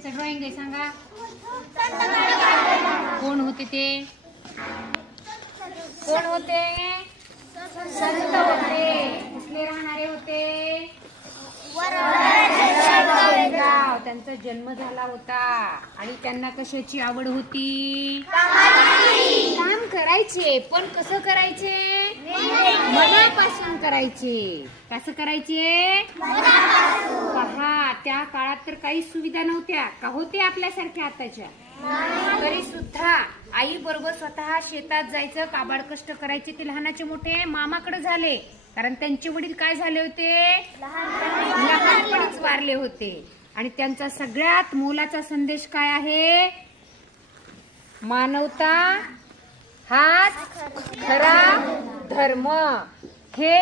कशाचं ड्रॉइंग आहे सांगा? कोण होते ते? कोण होते? संत होते. कुठले राहणारे होते? गाव. त्यांचा जन्म झाला होता आणि त्यांना कशाची आवड होती? काम करायचे. पण कसं करायचे? मनापासून करायचे. कसं करायचे? पहा, त्या काळात तर काही सुविधा नव्हत्या का? होते आपल्यासारख्या आताच्या? तरी सुद्धा आई बरोबर स्वतः शेतात जायचं, काबाड कष्ट करायचे. ते लहानाचे मोठे मामाकडे झाले, कारण त्यांचे वडील काय झाले होते? लहानपणीच वारले होते. आणि त्यांचा सगळ्यात मोलाचा संदेश काय आहे? मानवता हाच खरा धर्म. हे